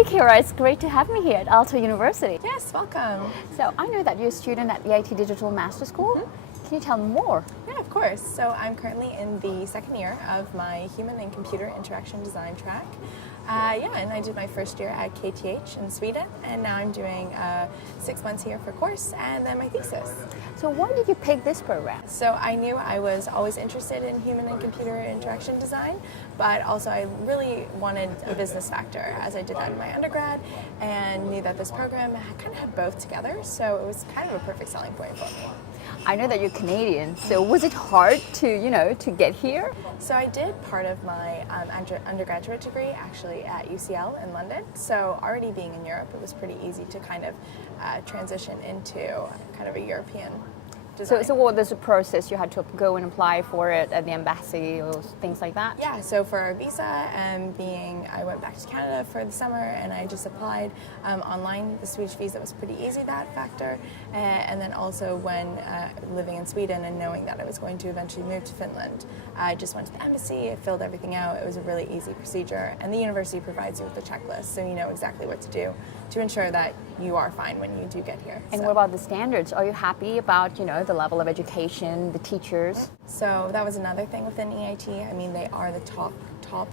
Hey Keira, it's great to have me here at Aalto University. Yes, welcome. So I know that you're a student at EIT Digital Master School. Can you tell me more? Yeah, of course. So I'm currently in the second year of my Human and Computer Interaction Design track. And I did my first year at KTH in Sweden, and now I'm doing 6 months here for course and then my thesis. So why did you pick this program? So I knew I was always interested in human and computer interaction design, but also I really wanted a business factor as I did that in my undergrad, and knew that this program kind of had both together, so it was kind of a perfect selling point for me. I know that you're Canadian, so was it hard to get here? So I did part of my undergraduate degree actually at UCL in London. So already being in Europe, it was pretty easy to kind of transition into kind of a European design. So what was the process? You had to go and apply for it at the embassy or things like that? Yeah, so for our visa, I went back to Canada for the summer and I just applied online. The Swedish visa was pretty easy, that factor. And then also when living in Sweden and knowing that I was going to eventually move to Finland, I just went to the embassy, I filled everything out. It was a really easy procedure, and the university provides you with a checklist, so you know exactly what to do to ensure that you are fine when you do get here. And what about the standards? Are you happy about the level of education, the teachers? So that was another thing within EIT. I mean, they are the top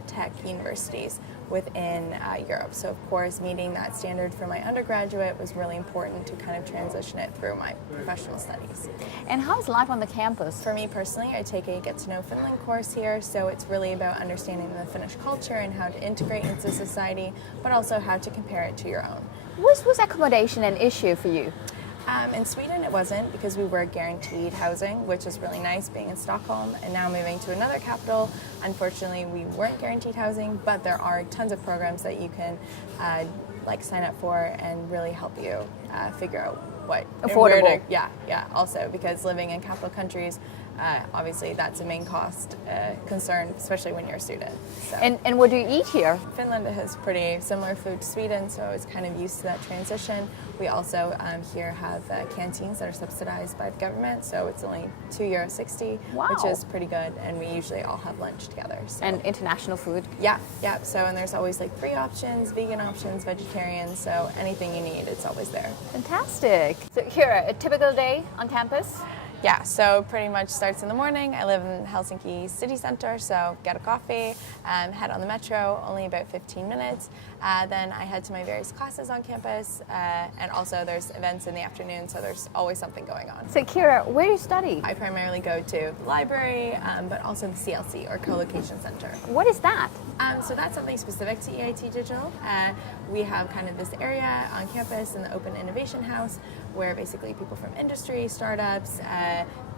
tech universities within Europe. So of course, meeting that standard for my undergraduate was really important to kind of transition it through my professional studies. And how's life on the campus? For me personally, I take a Get to Know Finland course here, so it's really about understanding the Finnish culture and how to integrate into society, but also how to compare it to your own. Was accommodation an issue for you? In Sweden it wasn't, because we were guaranteed housing, which was really nice being in Stockholm, and now moving to another capital, unfortunately we weren't guaranteed housing, but there are tons of programs that you can sign up for and really help you figure out what affordable. Also because living in capital countries, obviously that's a main cost concern, especially when you're a student. So. And what do you eat here? Finland has pretty similar food to Sweden, so I was kind of used to that transition. We also here have canteens that are subsidized by the government, so it's only €2.60, wow, which is pretty good, and we usually all have lunch together. So. And international food? Yeah. So, and there's always like free options, vegan options, vegetarian, so anything you need, it's always there. Fantastic. So Keira, a typical day on campus? Yeah, so pretty much starts in the morning. I live in Helsinki city center, so get a coffee, head on the metro, only about 15 minutes. Then I head to my various classes on campus, and also there's events in the afternoon, so there's always something going on. So Keira, where do you study? I primarily go to the library, but also the CLC, or Co-Location Center. What is that? So that's something specific to EIT Digital. We have kind of this area on campus in the Open Innovation House, where basically people from industry, startups,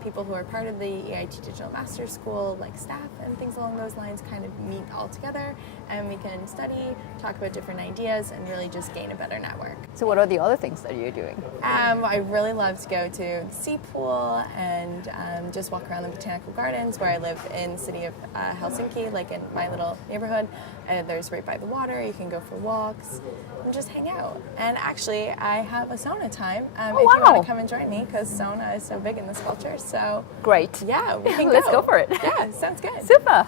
people who are part of the EIT Digital Master School, like staff and things along those lines, kind of meet all together, and we can study, talk about different ideas, and really just gain a better network. So what are the other things that you're doing? I really love to go to the sea pool and just walk around the botanical gardens, where I live in the city of Helsinki, like in my little neighborhood. There's right by the water, you can go for walks and just hang out. And actually, I have a sauna time if you want to come and join me, because sauna is so big in this culture. So great. Yeah, we can Let's go for it. Yeah, sounds good. Super.